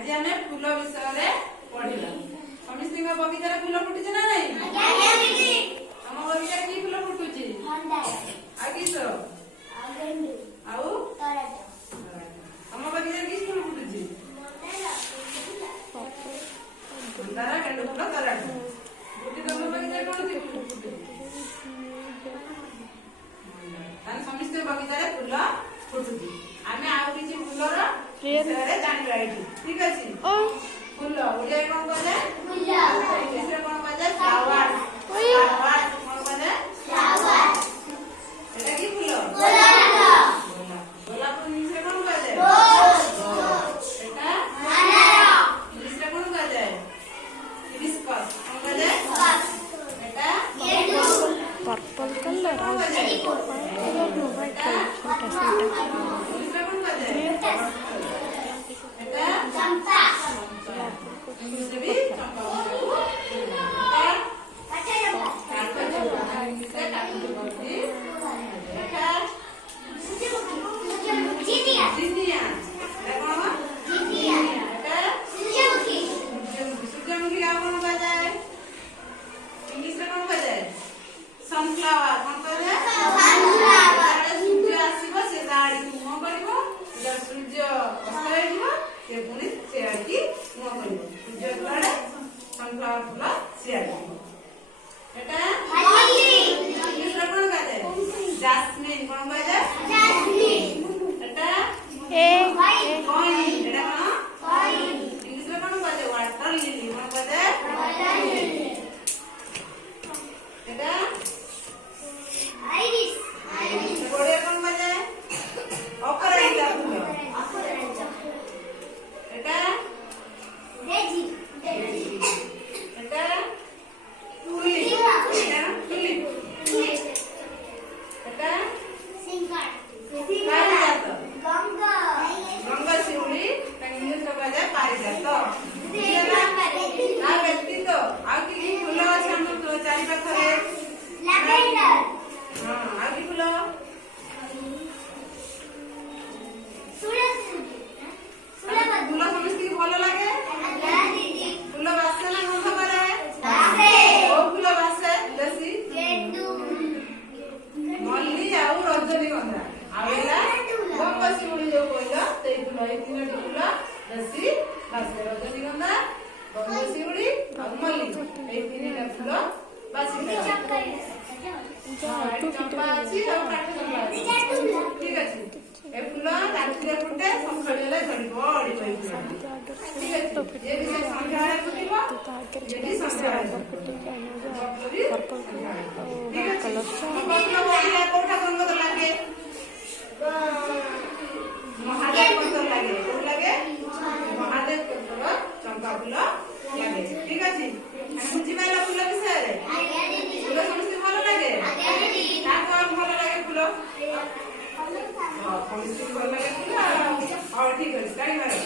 आज आमे फूल विषय रे पढिला समिस्तिक बगीचारे फूल फुटिछ ना नहीं हम बगीचा की फूल फुटुची आ किस आउ हम बगीचा की फूल फुटुची मंदार गेंडु फूल तराट फुटी तम बगीचा कोन फूल फुटुची तान समिस्तिक बगीचारे फूल फुटुची आमे आउ किछि फूलर विषय जानिबा एठी ठीक अछि फूल ओडिया कोन कहले फूल इंग्लिश रे कोन कहले फ्लावर फ्लावर कोन कहले फ्लावर एटा की फूल गोलाप गोलाप इंग्लिश रे कोन कहले रोज एटा मानर इंग्लिश रे कोन कहले हिबिस्कस कोन कहले एटा गेंडू पर्पल कलर और व्हाइट कलर में व्हाइट कलर छोटा छोटा इंग्लिश रे कोन कहले एटा चंपा इंग्लिश रे भी चंपा सनफ्लावर कौन कहले सनफ्लावर सूर्य आसीबो से दाडी मुह करबो जब सूर्य अस्त होइबो से पुनी से आडी मुह करबो सूर्य तळे सनफ्लावर फूल से आडी एटा मल्ली इंग्लिश रे कोन कहले जैस्मिन कोन कहले जैस्मिन एटा कॉइन एटा कोन इंग्लिश रे कोन कहले वाटर लिली कोन कहले वाटर लिली एटा आइरिस आइरिस गोड़े कोन कहले ऑपरेंजा फूल एटा डेजी डेजी एटा टुलिप एटा टुलिप एटा सिंगार पारिजात गंगा गंगा शिउली इंग्लिश रे कहले पारिजात आ व्यक्ति तो आ की फूल अछि हम तो चारि पाखरे लैवेंडर हां आ की फूल फूल समस्ती भलो लागे फूल बासे ना गंध करे ओ फूल बासे तुलसी गेंडू मल्ली आउ रजनीगंधा आवेला गंगा शिउली जो कहला ते फूल ए तीनटी फूल तुलसी बासे रजनीगंधा गंगा शिउली और मल्ली ए तीनटा फूल बासी चंपा अछि और काठ चंपा अछि ठीक अछि ए फूल रातिरे फुटे संखळिले झड़ी बड़ी होई ठीक अछि ये भी से संध्याळे फुटिबो ये भी संध्याळे पर्पल कलर मतलब ओइला कोठा गंगत लागे महादेव मंत्र लागे कोन लागे महादेव मंत्र चंपा फूल लागे ठीक अछि बुझी पाइला फूल विषय रे फूल समस्त भलो लागे ना कोन भलो लागे फूल हां समस्त भलो लागे फूल और ठीक अछि काई मारे